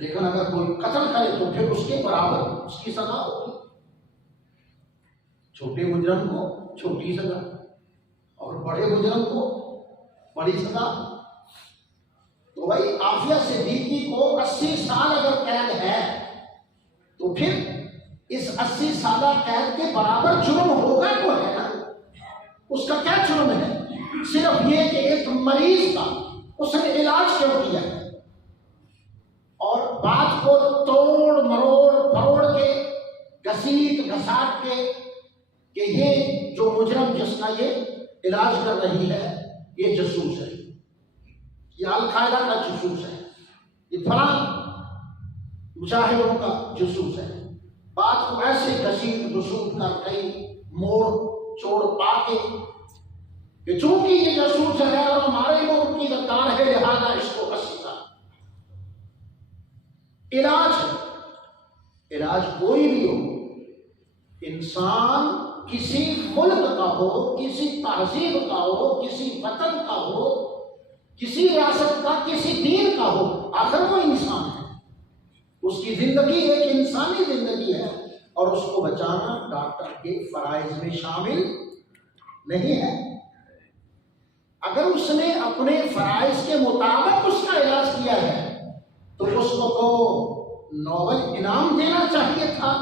لیکن اگر کوئی قتل کرے تو پھر اس کے برابر اس کی سزا ہوگی، چھوٹے مجرم کو چھوٹی سزا اور بڑے مجرم کو بڑی سزا۔ تو بھائی عافیہ صدیقی کو 80 سال اگر قید ہے تو پھر اس 80 سالہ قید کے برابر جرم ہوگا تو ہے نا۔ اس کا کیا جرم ہے؟ صرف یہ کہ ایک مریض کا اس نے علاج کیوں کیا ہے اور بات کو توڑ مروڑ پھروڑ کے گھسیٹ گھساٹ کے کہ یہ جو مجرم جس کا یہ علاج کر رہی ہے یہ جاسوس ہے، یہ القاعدہ کا جاسوس ہے، یہ فلاں مجاہدوں کا جاسوس ہے۔ بات کو ایسے گھسیٹ گھسوٹ کر کئی موڑ چوڑ پا کے کہ چونکہ یہ جاسوس ہے اور ہمارے ملک کی غدار ہے لہذا اس کو 80 سال۔ علاج ہے، علاج کوئی بھی ہو، انسان کسی ملک کا ہو، کسی تہذیب کا ہو، کسی وطن کا ہو، کسی ریاست کا، کسی دین کا ہو، آخر وہ انسان ہے، اس کی زندگی ایک انسانی زندگی ہے اور اس کو بچانا ڈاکٹر کے فرائض میں شامل نہیں ہے۔ اگر اس نے اپنے فرائض کے مطابق اس کا علاج کیا ہے تو اس کو تو نوبل انعام دینا چاہیے تھا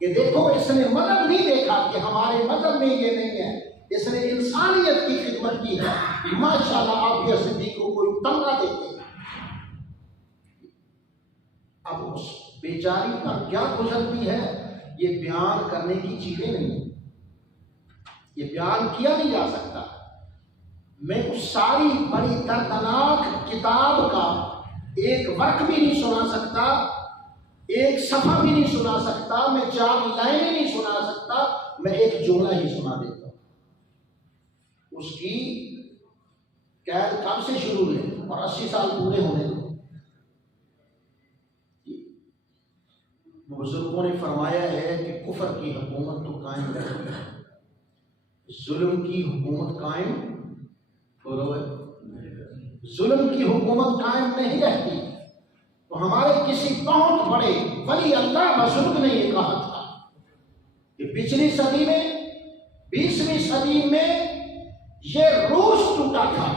کہ دیکھو اس نے مذہب نہیں دیکھا کہ ہمارے مذہب میں یہ نہیں ہے، اس نے انسانیت کی خدمت کی ہے، ماشاءاللہ عافیہ صدیقی کو کوئی تمغہ دیتے ہیں۔ اب اس بیچاری پر کیا گزرتی ہے یہ بیان کرنے کی چیزیں نہیں، یہ بیان کیا نہیں جا سکتا۔ میں اس ساری بڑی دردناک کتاب کا ایک ورق بھی نہیں سنا سکتا، ایک صفحہ بھی نہیں سنا سکتا، میں 4 لائنیں نہیں سنا سکتا، میں ایک جملہ ہی سنا دیتا ہوں۔ اس کی قید کب سے شروع ہے اور 80 سال پورے ہونے دو۔ بزرگوں نے فرمایا ہے کہ کفر کی حکومت تو قائم رہتی ہے، ظلم کی حکومت قائم ظلم کی حکومت قائم نہیں رہتی۔ تو ہمارے کسی بہت بڑے ولی اللہ بزرگ نے یہ کہا تھا کہ پچھلی صدی میں 20ویں صدی میں یہ روس ٹوٹا تھا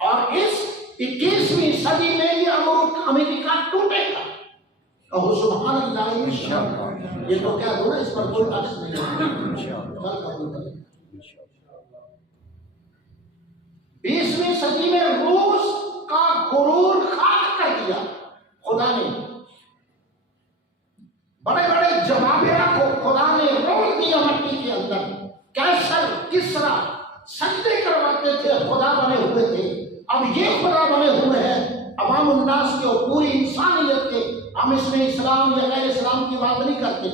اور اس 21ویں صدی میں یہ امریکہ ٹوٹے گا۔ کہو سبحان اللہ۔ یہ تو کیا دو نا، اس پر کوئی عکس نہیں ہے۔ 20ویں صدی میں روس کا غرور خاک کر دیا خدا نے، بڑے بڑے جبابرہ کو خدا نے رول دیا مٹی کے اندر۔ کیسر کسرا سجدے کرواتے تھے، خدا بنے ہوئے تھے، اب یہ خدا بنے ہوئے ہیں عوام الناس کے اور پوری انسانیت کے۔ ہم اس میں اسلام یا غیر اسلام کی بات نہیں کرتے،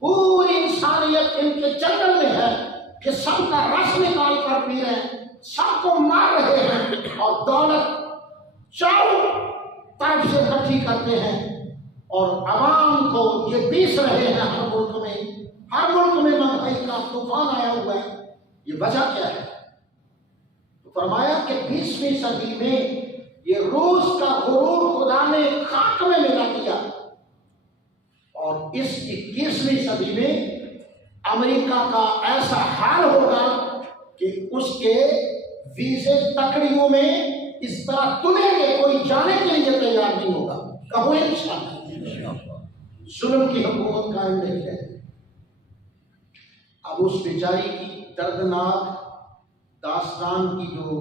پوری انسانیت ان کے جنگل میں ہے کہ سب کا رس نکال کر پی رہے ہیں، سب کو مار رہے ہیں اور دولت چاروں طرف سے اکٹھی کرتے ہیں اور عوام کو یہ پیس رہے ہیں۔ ہر ملک میں مہنگائی کا طوفان آیا ہوا ہے، یہ وجہ کیا ہے؟ تو فرمایا کہ 20ویں صدی میں یہ روس کا غرور خدا نے خاک میں ملا دیا اور اس 21ویں صدی میں امریکہ کا ایسا حال ہوگا کہ اس کے ویزے تکڑیوں میں اس طرح تلیں گے کوئی جانے کے لیے تیار نہیں ہوگا۔ کہو انشاءاللہ۔ ظلم کی حکومت قائم نہیں ہے۔ اب اس بیچاری کی دردناک داستان کی جو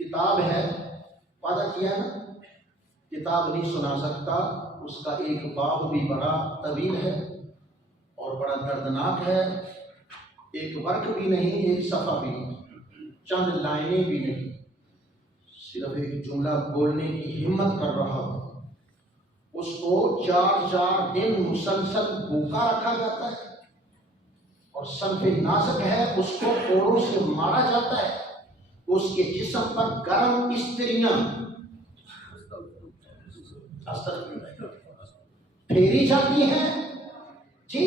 کتاب ہے، وعدہ کیا نا، کتاب نہیں سنا سکتا، اس کا ایک باب بھی بڑا طویل ہے اور بڑا دردناک ہے، ایک ورق بھی نہیں، ایک صفحہ بھی نہیں، چند لائنیں بھی نہیں، صرف ایک جملہ بولنے کی ہمت کر رہا ہوں۔ اس کو 4 دن مسلسل بھوکا رکھا جاتا ہے اور صنف نازک ہے، اس کو کوڑوں سے مارا جاتا ہے، اس کے جسم پر گرم استریاں پھیری جاتی ہیں، جی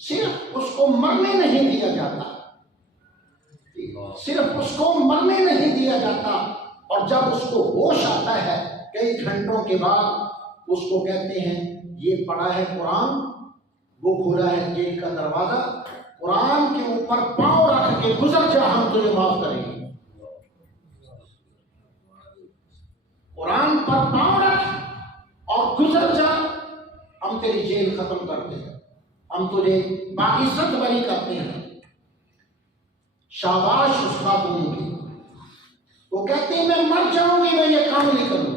صرف اس کو مرنے نہیں دیا جاتا، صرف اس کو مرنے نہیں دیا جاتا، اور جب اس کو ہوش آتا ہے کئی گھنٹوں کے بعد اس کو کہتے ہیں یہ پڑھا ہے قرآن، وہ کھولا ہے جیل کا دروازہ، قرآن کے اوپر پاؤں رکھ کے گزر جا، ہم تجھے معاف کریں گے۔ قرآن پر پاؤں رکھ اور گزر جا، ہم تیری جیل ختم کرتے ہیں، ہم تجھے باعزت بری کرتے ہیں۔ شاباش اس خاتون کی، وہ کہتے ہیں میں مر جاؤں گی، میں یہ کام نہیں کروں گی۔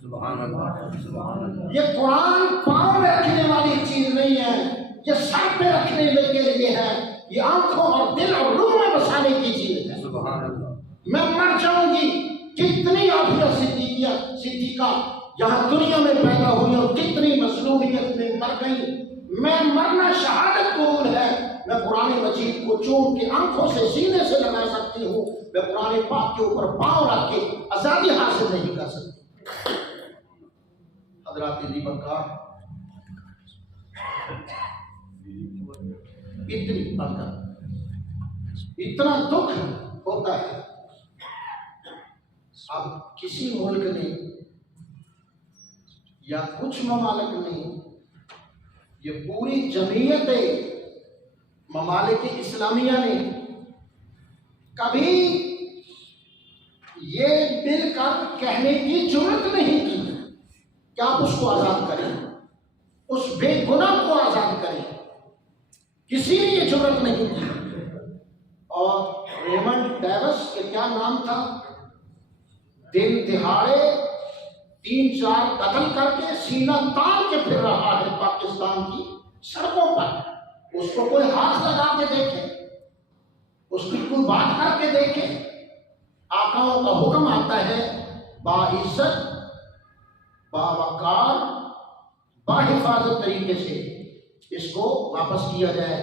سبحان اللہ، سبحان اللہ۔ یہ قرآن پاؤں میں رکھنے والی چیز نہیں ہے، یہ سر پہ رکھنے کے لیے ہے، یہ آنکھوں اور دل اور روح میں بسانے کی چیز ہے۔ سبحان اللہ۔ میں مر جاؤں گی، کتنی عافیہ صدیقہ یہاں دنیا میں پیدا ہوئی اور کتنی مظلومیت میں مر گئی، میں مرنا شہادت قبول ہے۔ میں قرآن مجید کو چوم کے آنکھوں سے سینے سے لگا سکتی ہوں، میں قرآن پاک کے اوپر پاؤں رکھ کے آزادی حاصل نہیں کر سکتی۔ حضرات دیوبندگان، اتنی برکت، اتنا دکھ ہوتا ہے۔ اب کسی ملک نے یا کچھ ممالک نے، یہ پوری جمعیت ممالک اسلامیہ نے کبھی یہ مل کر کہنے کی جرات نہیں کی کہ آپ اس کو آزاد کریں، اس بے گناہ کو آزاد کریں، کسی نے یہ جرات نہیں کی۔ اور ریمنڈ ڈیوس کے کیا نام تھا، دن دہاڑے 3-4 قتل کر کے سینہ تان کے پھر رہا ہے پاکستان کی سڑکوں پر۔ اس کو کوئی ہاتھ لگا کے دیکھے، اس کی کوئی بات کر کے دیکھے۔ آقاؤں کا حکم آتا ہے باعزت، باوقار، باحفاظت طریقے سے اس کو واپس کیا جائے۔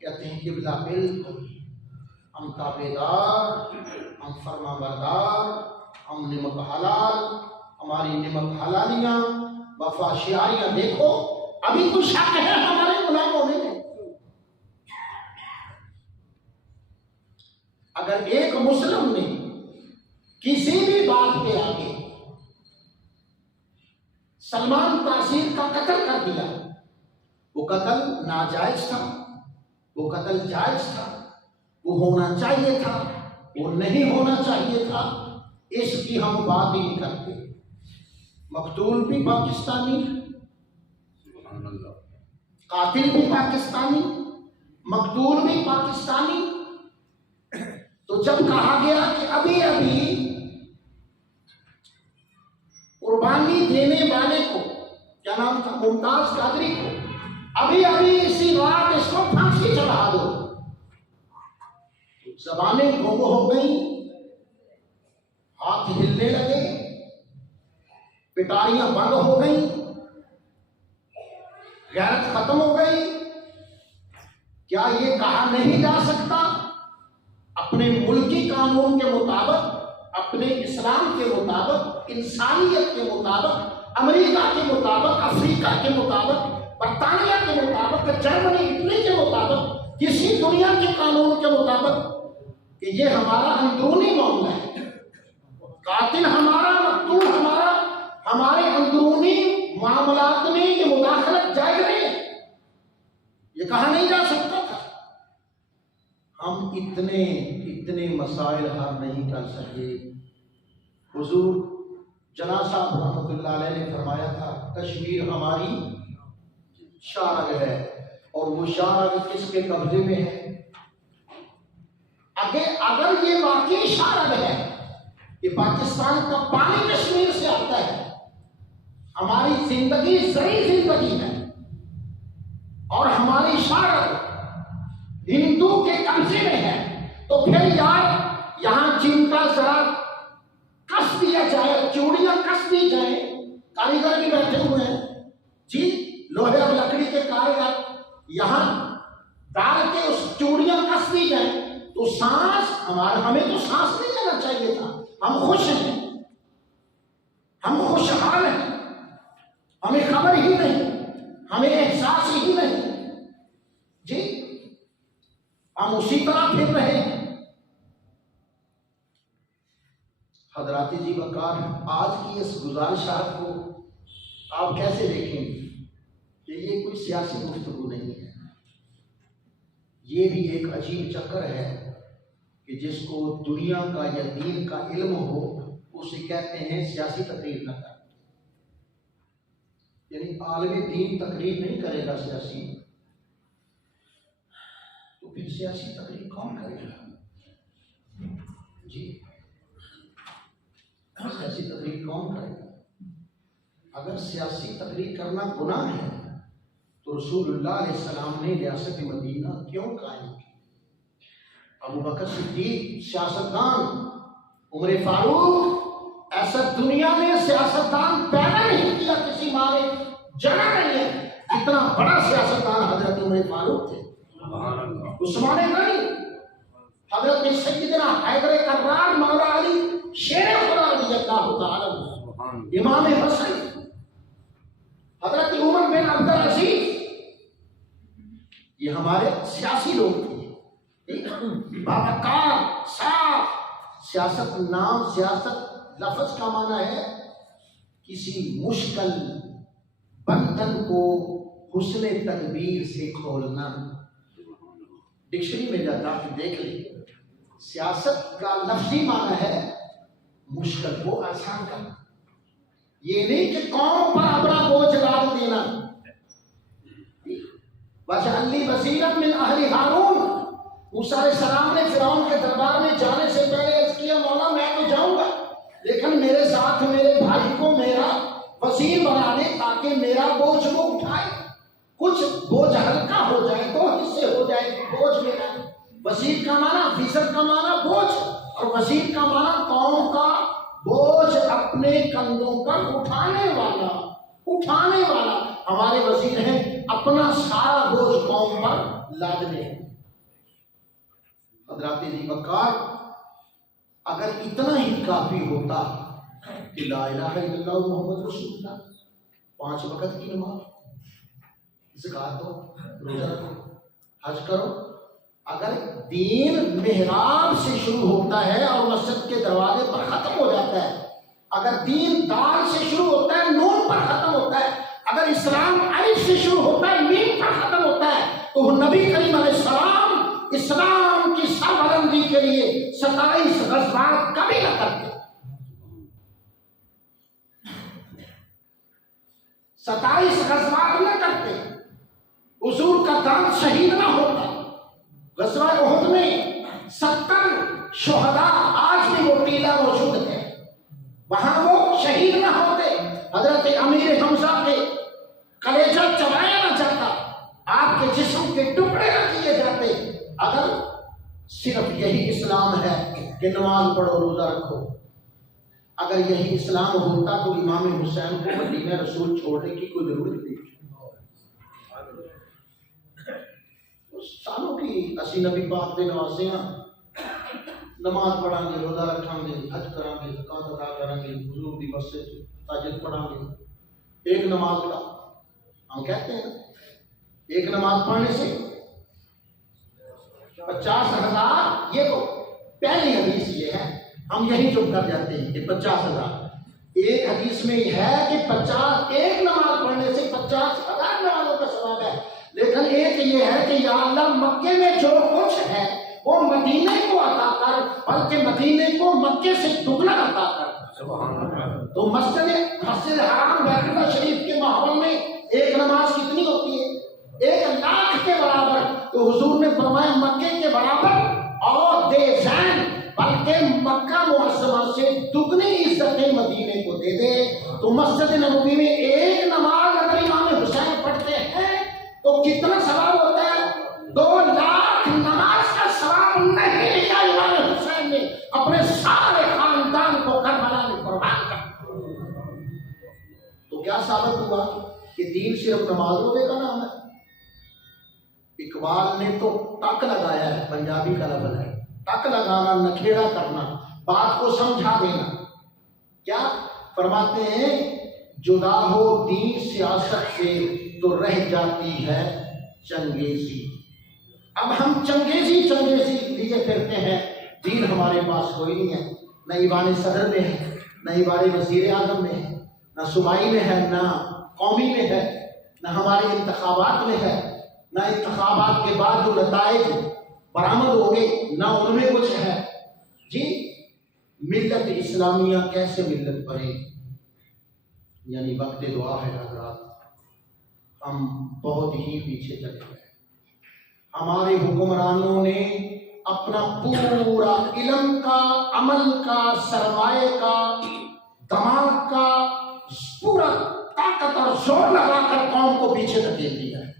کہتے ہیں قبلہ بالکل، ہم تابعدار، ہم فرما بردار، ہم نمک حلال، ہماری نمک حلالیاں، وفا شعاریاں دیکھو، ابھی تو شک ہے ہمارے غلام ہونے میں۔ اگر ایک مسلم نے کسی بھی بات پہ آگے سلمان تاثیر کا قتل کر دیا، وہ قتل ناجائز تھا، وہ قتل جائز تھا، وہ ہونا چاہیے تھا، وہ نہیں ہونا چاہیے تھا، اس کی ہم بات ہی نہیں کرتے۔ مقتول بھی پاکستانی، قاتل بھی پاکستانی، مقتول بھی پاکستانی۔ تو جب کہا گیا کہ ابھی ابھی قربانی دینے والے کو، کیا نام تھا، ممتاز قادری کو، ابھی ابھی اسی رات اس کو پھانسی چڑھا دو، زبانیں گم ہو گئی، ہاتھ ہلنے لگے، پٹاریاں بند ہو گئی، غیرت ختم ہو گئی۔ کیا یہ کہا نہیں جا سکتا اپنے ملکی قانون کے مطابق، اپنے اسلام کے مطابق، انسانیت کے مطابق، امریکہ کے مطابق، افریقہ کے مطابق، برطانیہ کے مطابق، جرمنی، اٹلی کے مطابق، کسی دنیا کے قانون کے مطابق کہ یہ ہمارا اندرونی معاملہ ہے، قاتل ہمارا، مقتول ہمارا، ہمارے اندرونی معاملات میں یہ مداخلت جائز نہیں ہے، یہ کہا نہیں جا سکتا تھا۔ ہم اتنے مسائل حل نہیں کر سکے۔ حضور جناح صاحب رحمۃ اللہ علیہ نے فرمایا تھا کشمیر ہماری شارگ ہے، اور وہ شارگ کس کے قبضے میں ہے؟ اگر یہ واقعی شارگ ہے کہ پاکستان کا پانی کشمیر سے آتا ہے، ہماری زندگی زرعی زندگی ہے، اور ہماری شارگ ہندو کے قبضے میں ہے، تو پھر یار یہاں جن کا ذرا کس دیا جائے، چوڑیاں کس دی جائیں، کاریگر بھی بیٹھے ہوئے ہیں جی، لوہے اور لکڑی کے کاریگر، یہاں ڈال کے اس چوڑیاں کس دی جائیں تو سانس ہمیں تو سانس نہیں لینا چاہیے تھا۔ ہم خوش ہیں، ہم خوشحال ہیں، ہمیں خبر ہی نہیں، ہمیں احساس ہی نہیں جی، ہم اسی طرح پھر رہے ہیں۔ حضرات جی وقار، آج کی اس گزارشات کو آپ کیسے دیکھیں گے کہ یہ کوئی سیاسی گفتگو نہیں ہے، یہ بھی ایک عجیب چکر ہے کہ جس کو دنیا کا یا دین کا علم ہو اسے کہتے ہیں سیاسی تقریر نہ کر، یعنی عالم دین تقریر نہیں کرے گا سیاسی، تو پھر سیاسی تقریر کون کرے گا؟ جی سیاسی تقریر کون کرے گا؟ اگر سیاسی تقریر کرنا گناہ ہے تو رسول اللہ علیہ السلام نے ریاست مدینہ کیوں قائم کی؟ ابو بکر صدیق سیاستدان، عمر فاروق ایسا دنیا میں سیاستدان پیدا نہیں کیا، کسی ماں نے جنا نہیں ہے اتنا بڑا سیاستدان حضرت عمر فاروق تھے، عثمان غنی، حضرت سیدنا حیدر کرار مولا علی شیر خدا رضی اللہ تعالی عنہ، امام حسن، حضرت عمر بن عبد العزیز، یہ ہمارے سیاسی لوگ تھے، باوقار صاف۔ سیاست نام، سیاست لفظ کا معنی ہے کسی مشکل بندھن کو حسن تدبیر سے کھولنا۔ ڈکشنری میں جا کے دیکھ لیں، سیاست کا لفظی معنی ہے مشکل کو آسان کرنا، یہ نہیں کہ قوم پر اپنا بوجھ ڈال دینا۔ وَاجْعَلْ لِي وَزِيرًا مِّنْ أَهْلِ هَارُونَ، موسیٰ علیہ السلام نے فرعون کے دربار میں جانے سے پہلے عرض کیا مولا میں تو جاؤں گا لیکن میرے ساتھ میرے بھائی کو میرا وزیر بنا دے تاکہ میرا بوجھ وہ اٹھائے، کچھ بوجھ ہلکا ہو جائے، دو حصے ہو جائے بوجھ میرا۔ وزیر کا معنی، وزر کا معنی بوجھ، اور وزیر کا معنی قوم کا بوجھ اپنے کندھوں پر اٹھانے والا، اٹھانے والا۔ ہمارے وزیر ہیں اپنا سارا بوجھ قوم پر لادنے ہیں۔ حضرات ذی وقار، اگر اتنا ہی کافی ہوتا کہ لا الہ الا اللہ محمد رسول اللہ، 5 وقت کی نماز، زکات دو، روزہ رکھو، حج کرو، اگر دین محراب سے شروع ہوتا ہے اور مسجد کے دروازے پر ختم ہو جاتا ہے، اگر دین دال سے شروع ہوتا ہے نون پر ختم ہوتا ہے، اگر اسلام الف سے شروع ہوتا ہے میم پر ختم ہوتا ہے، تو نبی کریم علیہ السلام اسلام کی سربلندی کے لیے 27 غزوات کبھی نہ کرتے، 27 غزوات نہ کرتے، حضور کا دم شہید نہ ہوتا۔ غزوہ احد میں 70 شہداء آج بھی وہ ٹیلہ موجود ہے، وہاں وہ شہید نہ ہوتے، حضرت امیر حمزہ کے کلیجہ چبایا نہ جاتا، آپ کے جسم کے ٹکڑے نہ کیے جاتے، اگر صرف یہی اسلام ہے کہ نماز پڑھو روزہ رکھو۔ اگر یہی اسلام ہوتا تو امام حسین کو مدینہ رسول چھوڑنے کی کوئی ضرورت نہیں۔ سالوں کی اسی نبی پاک دے نوازے ہیں، نماز پڑھیں گے، روزہ رکھیں گے، حج کریں گے، زکات ادا کریں گے، حضور دی مسجد تہجد پڑھیں گے۔ ایک نماز کا ہم کہتے ہیں ایک نماز پڑھنے سے 50,000، یہ تو پہلی حدیث یہ ہے، ہم یہی چپ کر جاتے ہیں کہ 50,000۔ ایک حدیث میں یہ ہے کہ 50 ایک نماز پڑھنے سے 50,000 نمازوں کا ثواب ہے، لیکن ایک یہ ہے کہ یا اللہ مکے میں جو کچھ ہے وہ مدینے کو عطا کر، بلکہ مدینے کو مکے سے دگنا عطا کر۔ تو مسجد حرام بیت اللہ شریف کے ماحول میں ایک نماز کتنی ہوتی ہے؟ 1,00,000 کے برابر۔ تو حضور نے فرمایا مکے کے برابر اور دے زین، بلکہ مکہ معظمہ سے دگنی عزتیں مدینے کو دے دے۔ تو مسجد نبوی میں ایک نماز اگر امام حسین پڑھتے ہیں تو کتنا ثواب ہوتا ہے؟ 2,00,000 نماز کا ثواب نہیں لیا امام حسین نے، اپنے سارے خاندان کو کربلا میں قربان کر۔ تو کیا ثابت ہوا کہ دین صرف نماز روزے کا نام ہے؟ اقبال نے تو ٹک لگایا ہے، پنجابی کا لفظ ہے ٹک لگانا، نکھیڑا کرنا، بات کو سمجھا دینا۔ کیا فرماتے ہیں؟ جدا ہو دین سیاست سے تو رہ جاتی ہے چنگیزی۔ اب ہم چنگیزی لیے پھرتے ہیں، دین ہمارے پاس کوئی نہیں ہے، نہ ایوان صدر میں ہے، نہ ایوان وزیر اعظم میں ہے، نہ صوبائی میں ہے، نہ قومی میں ہے، نہ ہمارے انتخابات میں ہے، نہ انتخابات کے بعد جو نتائج برآمد ہو گئے نہ ان میں کچھ ہے۔ جی ملت اسلامیہ کیسے ملت بنے؟ یعنی وقت دعا ہے حضرات، ہم بہت ہی پیچھے چلے گئے۔ ہمارے حکمرانوں نے اپنا پورا علم کا، عمل کا، سرمایہ کا، دماغ کا پورا طاقت اور زور لگا کر قوم کو پیچھے دھکیل دیا ہے،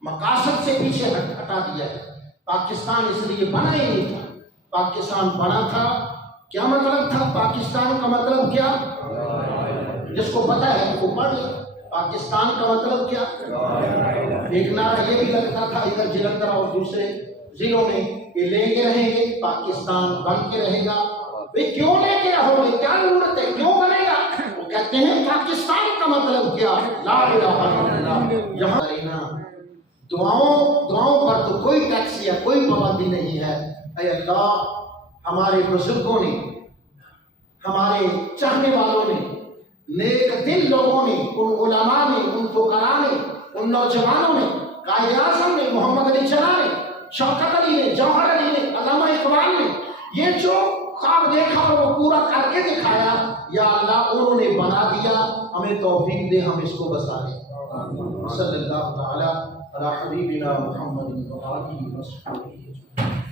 مقاصد سے پیچھے ہٹا دیا ہے۔ پاکستان اس لیے بنا ہی نہیں تھا۔ پاکستان بنا تھا، کیا مطلب تھا پاکستان کا مطلب کیا؟ جس کو پتا ہے وہ پڑھ لے۔ پاکستان کا مطلب کیا؟ ایک نعرہ یہ بھی لگتا تھا ادھر جلندھر اور دوسرے ضلعوں میں کہ لے کے رہیں گے پاکستان بن کے رہے گا۔ بھئی کیوں لے کے رہو گے؟ کیا ضرورت ہے؟ کیوں بنے گا؟ وہ کہتے ہیں پاکستان کا مطلب کیا؟ لا الہ الا اللہ۔ یہاں لینا دعاؤں پر تو کوئی ٹیکس یا کوئی پابندی نہیں ہے۔ اے اللہ، ہمارے بزرگوں نے، ہمارے چاہنے والوں نے، نیک دل لوگوں نے، ان علماء نے، ان فقراء نے، ان نوجوانوں نے، قائد اعظم نے، محمد علی جناح نے، شوکت علی نے، جوہر علی نے، علامہ اقبال نے، یہ جو خواب دیکھا اور وہ پورا کر کے دکھایا، یا اللہ انہوں نے بنا دیا، ہمیں توفیق دے ہم اس کو بسا لیں۔ صلی اللہ تعالی علی حبیبنا محمد و آلہ وصحبہ۔